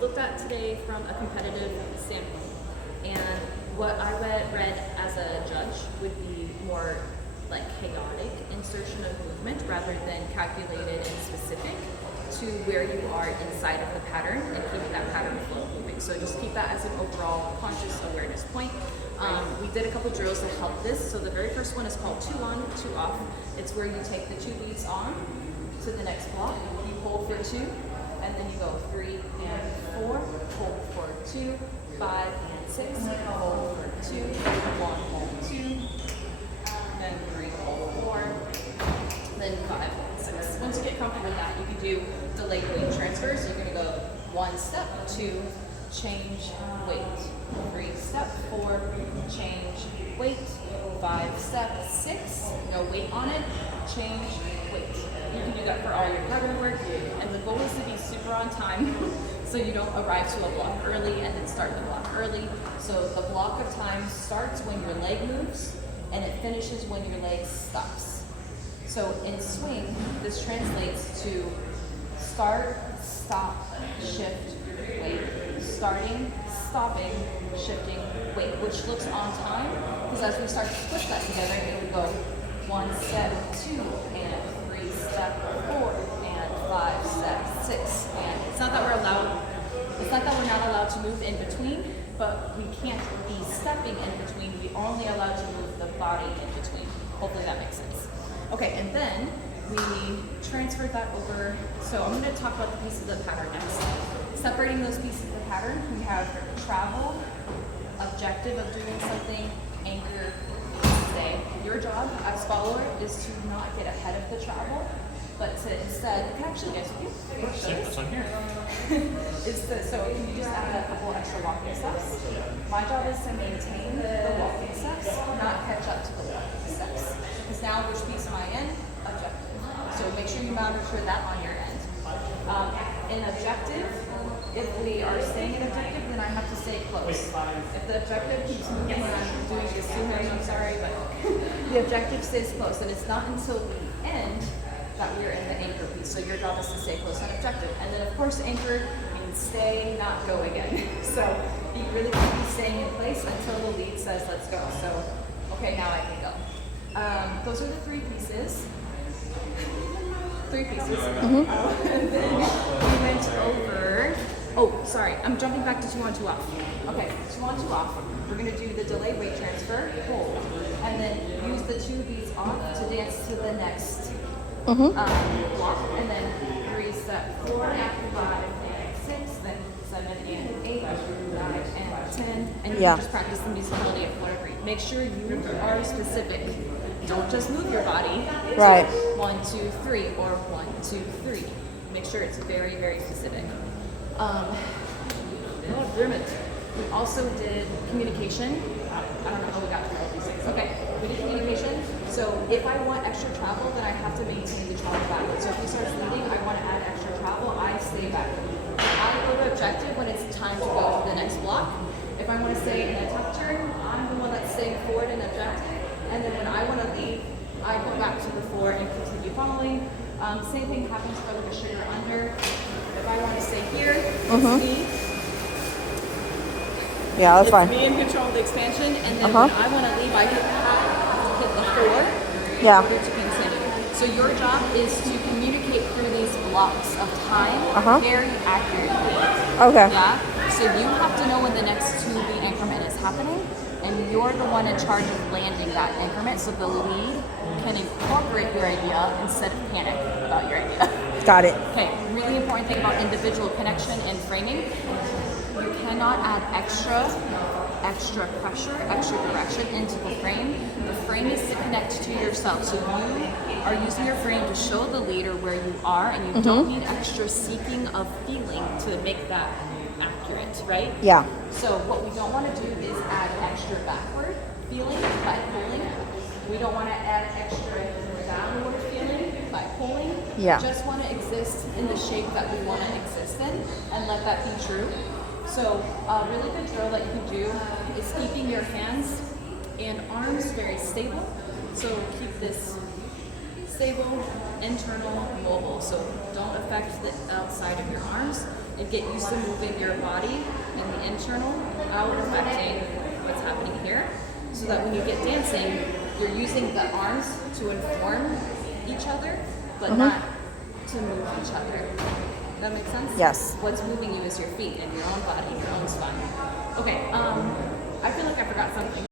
looked at today from a competitive standpoint, and what I read as a judge would be more like chaotic insertion of movement rather than calculated and specific to where you are inside of the pattern and keeping that pattern flow moving. So just keep that as an overall conscious awareness point. We did a couple drills to help this. So the very first one is called 2 on, 2 off. It's where you take the 2 beats on to the next block, you hold for 2, and then you go 3 and 4, hold for 2, 5 and 6, hold for 2, 1, hold 2, then 3, hold 4, then 5, hold 6. Once you get comfortable with that, you can do delayed weight transfers. You're going to go 1 step, 2, change weight, 3 step, 4, change weight, 5 step, 6, no weight on it, change weight. You can do that for all your pattern work, and the goal is to be super on time so you don't arrive to a block early and then start the block early. So the block of time starts when your leg moves and it finishes when your leg stops. So in swing, this translates to start, stop, shift, wait. Starting, stopping, shifting, wait, which looks on time, because as we start to split that together, it would go 1 step, 2, and 3 step, 4, and 5 step, 6. And it's not that we're not allowed to move in between, but we can't be stepping in between. We only allowed to move the body in between. Hopefully that makes sense. Okay, and then we transferred that over. So I'm going to talk about the pieces of the pattern next. Separating those pieces of the pattern, we have travel, objective of doing something, anchor, stay. Your job as follower is to not get ahead of the travel, but to instead, can I actually guys with you? Yes, I'm here. So you just add a couple extra walking steps. My job is to maintain the walking steps, not catch up to the walking steps. Because now which piece am I in? Objective. So make sure you monitor that on your end. In objective, if we are staying in objective, then I have to stay close. If the objective keeps moving, I'm doing this too much, I'm sorry, but the objective stays close. And it's not until the end that we are in the anchor piece. So your job is to stay close on objective. And then of course anchor means stay, not go again. So you really want to be staying in place until the lead says let's go. So, okay, now I can go. Those are the 3 pieces. 3 pieces. And then we went over, I'm jumping back to 2 on, 2 off. Okay, 2 on, 2 off. We're going to do the delayed weight transfer, hold, and then use the 2 beats off to dance to the next block, and then 3 step 4, 5, and 6, then 7 and 8, 9 and 10, and you just practice the musicality of 4 and 3. Make sure you are specific. Don't just move your body. Right. 1, 2, 3, or 1, 2, 3. Make sure it's very, very specific. We also did communication. I don't know how we got through all these things. Okay, we did communication. So if I want extra travel, then I have to maintain the travel backward. So if he starts leading, I want to add extra travel, I stay backward. I go to objective when it's time to go to the next block. If I want to stay in a tough turn, I'm the one that's staying forward in objective. And then when I want to leave, I go back to the 4 and continue following. Same thing happens for the sugar under. If I want to stay here, it's me. Yeah, that's fine. Me in control of the expansion, and then when I want to leave, I hit the 4. Yeah. To continue. So your job is to communicate through these blocks of time very accurately. Okay. Yeah. So you have to know when the next 2 beat increment is happening, and you're the one in charge of landing that increment, so the lead can incorporate your idea instead of panic about your idea. Got it. Okay, really important thing about individual connection and framing. You cannot add extra pressure, extra direction into the frame. The frame is to connect to yourself. So you are using your frame to show the leader where you are, and you don't need extra seeking of feeling to make that accurate, right? Yeah. So what we don't want to do is add extra backward feeling by pulling. We don't want to add extra downward feeling by pulling. Yeah. We just want to exist in the shape that we want to exist in and let that be true. So a really good drill that you can do is keeping your hands and arms very stable. So keep this stable, internal, mobile. So don't affect the outside of your arms and get used to moving your body in the internal without affecting what's happening here. So that when you get dancing, you're using the arms to inform each other, but not to move each other. That makes sense? Yes. What's moving you is your feet and your own body, your own spine. Okay, I feel like I forgot something.